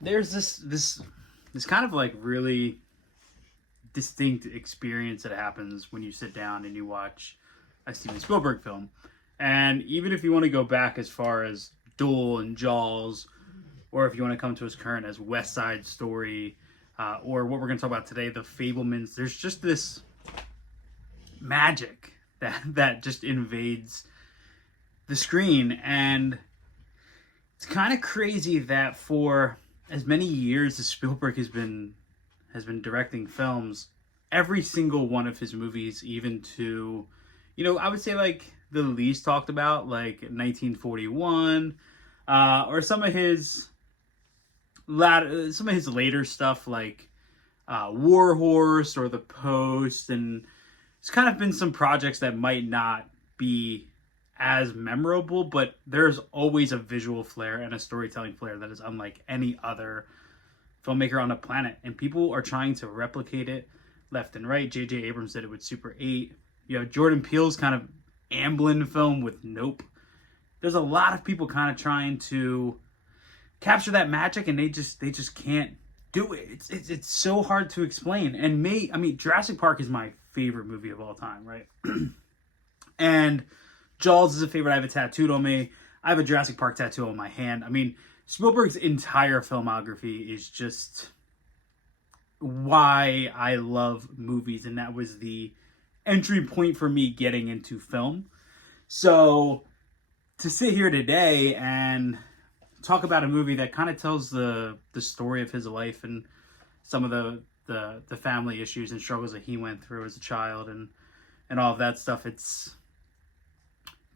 there's this kind of like really distinct experience that happens when you sit down and you watch a Steven Spielberg film. And even if you want to go back as far as Duel and Jaws, or if you want to come to as current as West Side Story, or what we're going to talk about today, the Fabelmans, there's just this magic that just invades the screen. And it's kind of crazy that for as many years as Spielberg has been directing films, every single one of his movies, even to, I would say like the least talked about, like 1941, or some of his later stuff like War Horse or The Post, and it's kind of been some projects that might not be as memorable, but there's always a visual flair and a storytelling flair that is unlike any other filmmaker on the planet, and people are trying to replicate it left and right. J.J. Abrams did it with Super 8. You have Jordan Peele's kind of Amblin film with Nope. There's a lot of people kind of trying to capture that magic, and they just can't do it. It's so hard to explain. And Jurassic Park is my favorite movie of all time, right? And Jaws is a favorite. I have it tattooed on me. I have a Jurassic Park tattoo on my hand. Spielberg's entire filmography is just why I love movies, and that was the entry point for me getting into film. So to sit here today and talk about a movie that kind of tells the story of his life and some of the family issues and struggles that he went through as a child and all of that stuff, it's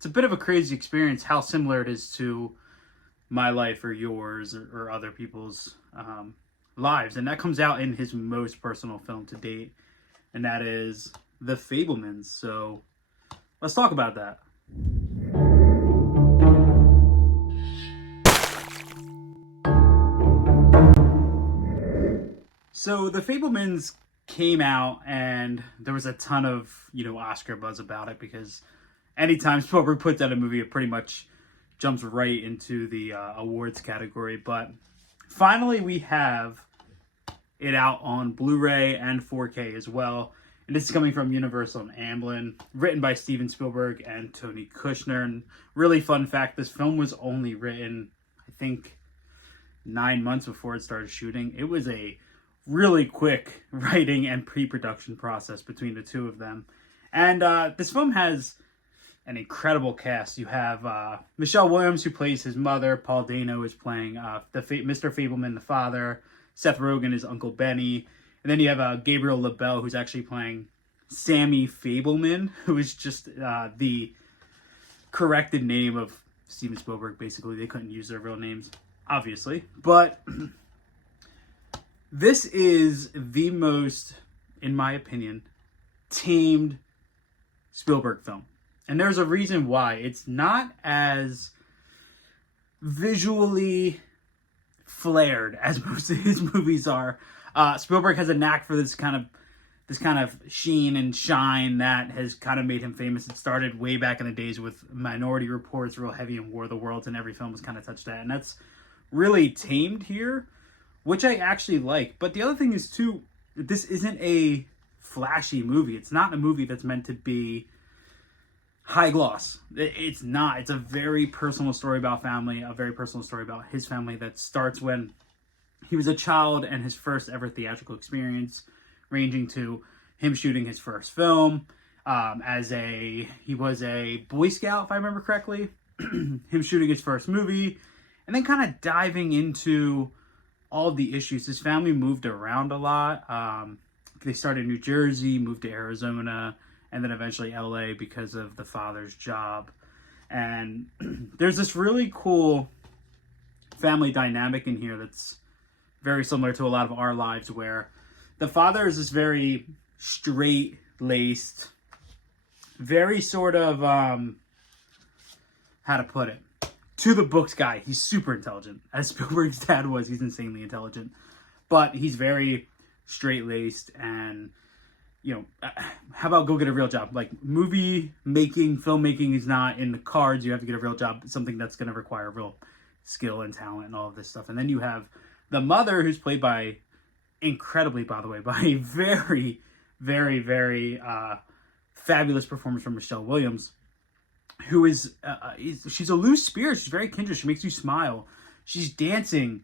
a bit of a crazy experience how similar it is to my life or yours or other people's lives. And that comes out in his most personal film to date, and that is The Fabelmans. So let's talk about that. So The Fabelmans came out, and there was a ton of Oscar buzz about it, because anytime Spielberg puts out a movie, it pretty much jumps right into the awards category. But finally, we have it out on Blu-ray and 4K as well. And this is coming from Universal and Amblin, written by Steven Spielberg and Tony Kushner. And really fun fact, this film was only written, I think, 9 months before it started shooting. It was a really quick writing and pre-production process between the two of them. And this film has an incredible cast. You have Michelle Williams, who plays his mother. Paul Dano is playing Mr. Fabelman, the father. Seth Rogen is Uncle Benny. And then you have Gabriel LaBelle, who's actually playing Sammy Fabelman, who is just the corrected name of Steven Spielberg. Basically, they couldn't use their real names, obviously. But this is the most, in my opinion, tamed Spielberg film. And there's a reason why. It's not as visually flared as most of his movies are. Spielberg has a knack for this kind of sheen and shine that has kind of made him famous. It started way back in the days with Minority Report's real heavy in War of the Worlds, and every film has kind of touched that. And that's really tamed here, which I actually like. But the other thing is, too, this isn't a flashy movie. It's not a movie that's meant to be high gloss. It's not. It's a very personal story about family, a very personal story about his family that starts when he was a child and his first ever theatrical experience, ranging to him shooting his first film. He was a Boy Scout, if I remember correctly, him shooting his first movie, and then kind of diving into all of the issues. His family moved around a lot. They started in New Jersey, moved to Arizona, and then eventually LA because of the father's job. And there's this really cool family dynamic in here that's very similar to a lot of our lives, where the father is this very straight-laced, very sort of, how to put it, to the books guy. He's super intelligent. As Spielberg's dad was, he's insanely intelligent. But he's very straight-laced and, how about go get a real job? Like, movie making, filmmaking is not in the cards. You have to get a real job, something that's going to require real skill and talent and all of this stuff. And then you have The mother, who's played by, incredibly, by the way, by a very, very, very fabulous performance from Michelle Williams, who she's a loose spirit. She's very kindred. She makes you smile. She's dancing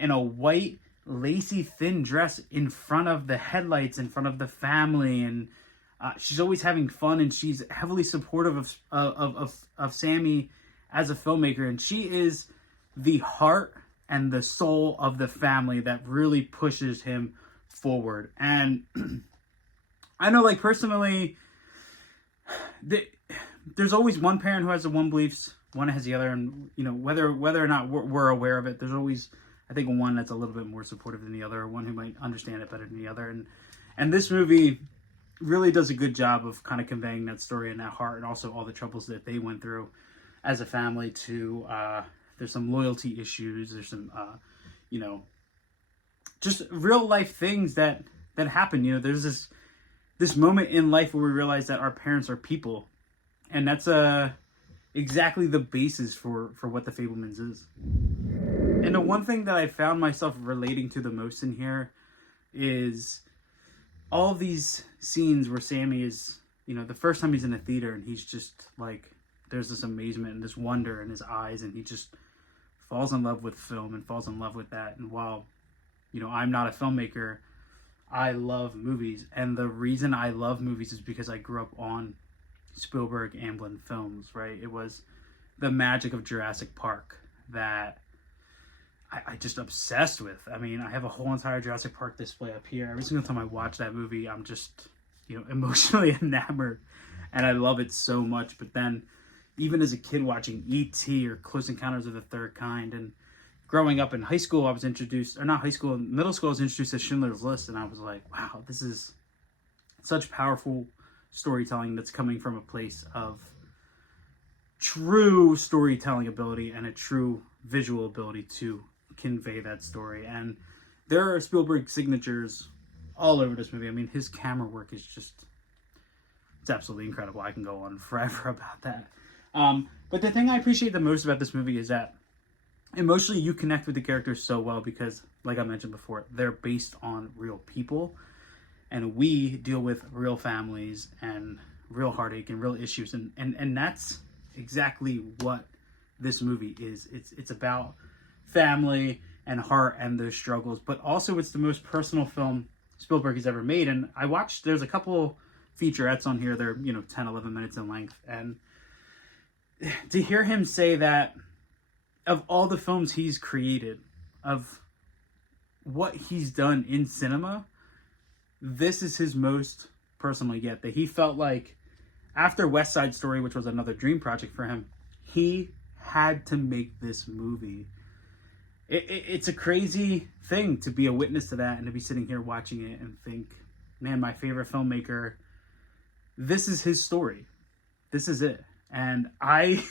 in a white, lacy, thin dress in front of the headlights, in front of the family, and she's always having fun, and she's heavily supportive of Sammy as a filmmaker, and she is the heart and the soul of the family that really pushes him forward. And I know, like, personally, there's always one parent who has the one beliefs, one has the other, and whether or not we're aware of it, there's always, I think, one that's a little bit more supportive than the other, or one who might understand it better than the other. And this movie really does a good job of kind of conveying that story and that heart, and also all the troubles that they went through as a family. There's some loyalty issues. There's some just real life things that happen. There's this moment in life where we realize that our parents are people, and that's exactly the basis for what the Fabelmans is. And the one thing that I found myself relating to the most in here is all of these scenes where Sammy is, the first time he's in a theater, and he's just like, there's this amazement and this wonder in his eyes, and he just falls in love with film and falls in love with that. And while, I'm not a filmmaker, I love movies. And the reason I love movies is because I grew up on Spielberg Amblin films, right? It was the magic of Jurassic Park that I just obsessed with. I mean, I have a whole entire Jurassic Park display up here. Every single time I watch that movie, I'm just, emotionally enamored, and I love it so much. But then, even as a kid watching E.T. or Close Encounters of the Third Kind, and growing up in high school, I was introduced, or not high school, middle school, I was introduced to Schindler's List, and I was like, wow, this is such powerful storytelling that's coming from a place of true storytelling ability and a true visual ability to convey that story. And there are Spielberg signatures all over this movie. I mean, his camera work is just, it's absolutely incredible. I can go on forever about that. But the thing I appreciate the most about this movie is that emotionally you connect with the characters so well because, like I mentioned before, they're based on real people, and we deal with real families and real heartache and real issues, and that's exactly what this movie is. It's about family and heart and those struggles, but also it's the most personal film Spielberg has ever made. And I watched, there's a couple featurettes on here, they're 10, 11 minutes in length, and to hear him say that of all the films he's created, of what he's done in cinema, this is his most personal yet. That he felt like after West Side Story, which was another dream project for him, he had to make this movie. It's a crazy thing to be a witness to that and to be sitting here watching it and think, man, my favorite filmmaker, this is his story. This is it. And I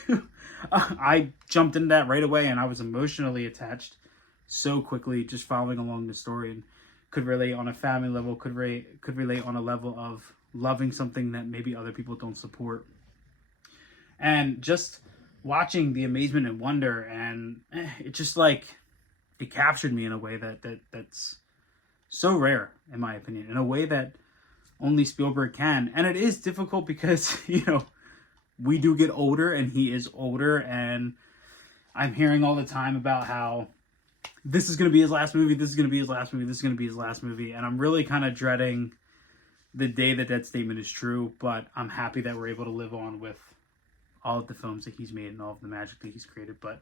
jumped into that right away, and I was emotionally attached so quickly just following along the story, and could relate on a family level, could relate on a level of loving something that maybe other people don't support. And just watching the amazement and wonder, and it just like, it captured me in a way that's so rare, in my opinion, in a way that only Spielberg can. And it is difficult because, we do get older, and he is older, and I'm hearing all the time about how this is going to be his last movie, this is going to be his last movie, this is going to be his last movie, and I'm really kind of dreading the day that statement is true, but I'm happy that we're able to live on with all of the films that he's made and all of the magic that he's created. But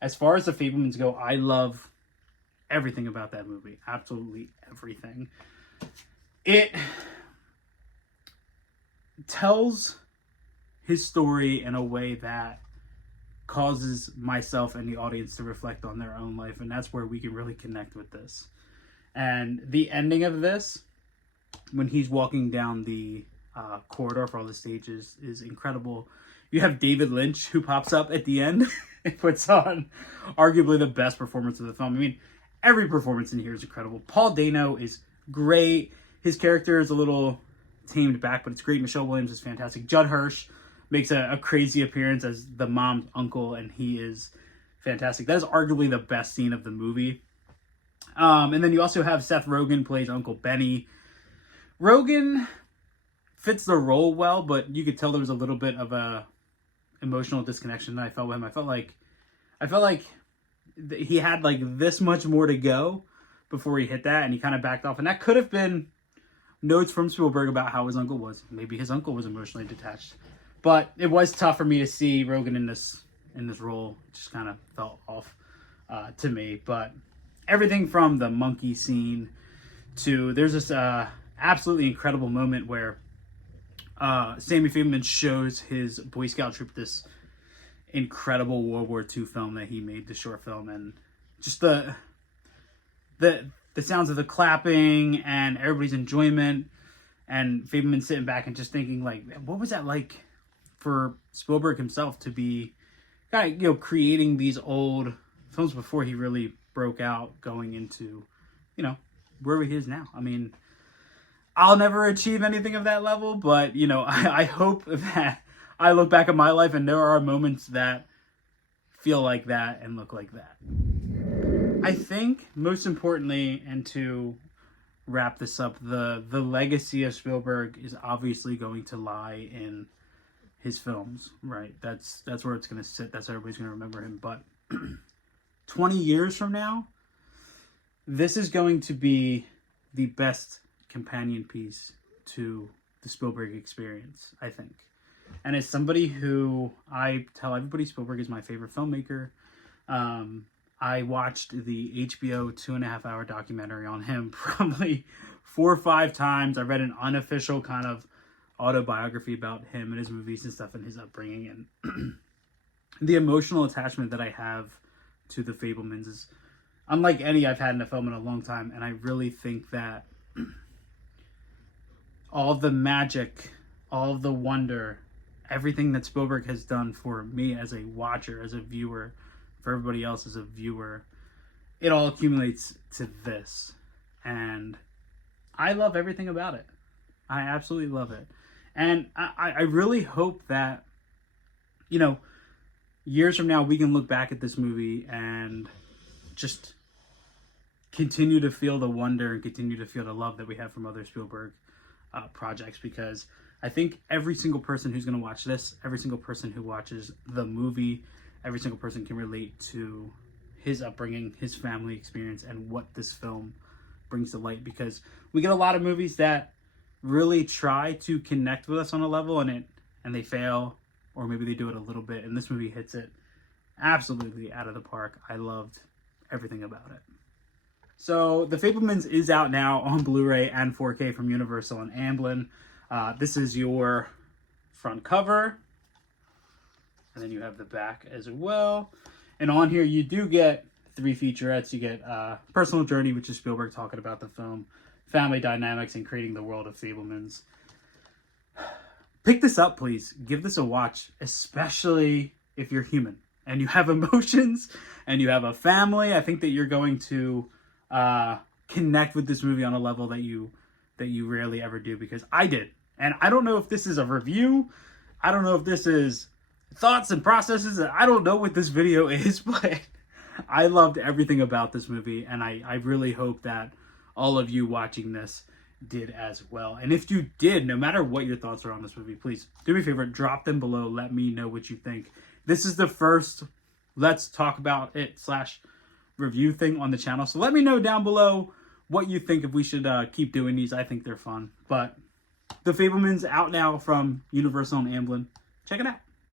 as far as the Fabelmans go, I love everything about that movie, absolutely everything. It tells his story in a way that causes myself and the audience to reflect on their own life, and that's where we can really connect with this. And the ending of this, when he's walking down the corridor for all the stages, is incredible. You have David Lynch, who pops up at the end and puts on arguably the best performance of the film. I mean, every performance in here is incredible. Paul Dano is great. His character is a little tamed back, but it's great. Michelle Williams is fantastic. Judd Hirsch makes a crazy appearance as the mom's uncle, and he is fantastic. That is arguably the best scene of the movie. And then you also have Seth Rogen plays Uncle Benny. Rogen fits the role well, but you could tell there was a little bit of a emotional disconnection that I felt with him. I felt like he had like this much more to go before he hit that, and he kind of backed off. And that could have been notes from Spielberg about how his uncle was. Maybe his uncle was emotionally detached. But it was tough for me to see Rogen in this role. It just kind of felt off to me. But everything from the monkey scene to there's this absolutely incredible moment where Sammy Fabelman shows his Boy Scout troop this incredible World War II film that he made, the short film, and just the sounds of the clapping and everybody's enjoyment, and Fabelman sitting back and just thinking, like, what was that like for Spielberg himself to be kind of, you know, creating these old films before he really broke out, going into, you know, where he is now. I mean, I'll never achieve anything of that level, but, you know, I hope that I look back at my life and there are moments that feel like that and look like that. I think most importantly, and to wrap this up, the legacy of Spielberg is obviously going to lie in his films, right? That's where it's going to sit. That's how everybody's going to remember him. But 20 years from now, this is going to be the best companion piece to the Spielberg experience, I think. And as somebody who, I tell everybody Spielberg is my favorite filmmaker, I watched the HBO 2.5 hour documentary on him probably 4 or 5 times. I read an unofficial kind of autobiography about him and his movies and stuff and his upbringing. And the emotional attachment that I have to the Fabelmans is unlike any I've had in a film in a long time. And I really think that all of the magic, all of the wonder, everything that Spielberg has done for me as a watcher, as a viewer, for everybody else as a viewer, it all accumulates to this. And I love everything about it. I absolutely love it. And I really hope that, you know, years from now we can look back at this movie and just continue to feel the wonder and continue to feel the love that we have from other Spielberg projects, because I think every single person who's going to watch this, every single person who watches the movie, every single person can relate to his upbringing, his family experience, and what this film brings to light. Because we get a lot of movies that really try to connect with us on a level and they fail, or maybe they do it a little bit, and this movie hits it absolutely out of the park. I loved everything about it. So The Fabelmans is out now on Blu-ray and 4K from Universal and Amblin. This is your front cover, and then you have the back as well. And on here you do get 3 featurettes. You get Personal Journey, which is Spielberg talking about the film, family dynamics, and creating the world of Fabelmans. Pick this up, please. Give this a watch, especially if you're human and you have emotions and you have a family. I think that you're going to connect with this movie on a level that you rarely ever do, because I did. And I don't know if this is a review. I don't know if this is thoughts and processes. I don't know what this video is, but I loved everything about this movie, and I really hope that all of you watching this did as well. And if you did, no matter what your thoughts are on this movie, please do me a favor, drop them below. Let me know what you think. This is the first let's talk about it / review thing on the channel. So let me know down below what you think, if we should keep doing these. I think they're fun. But The Fabelmans out now from Universal and Amblin. Check it out.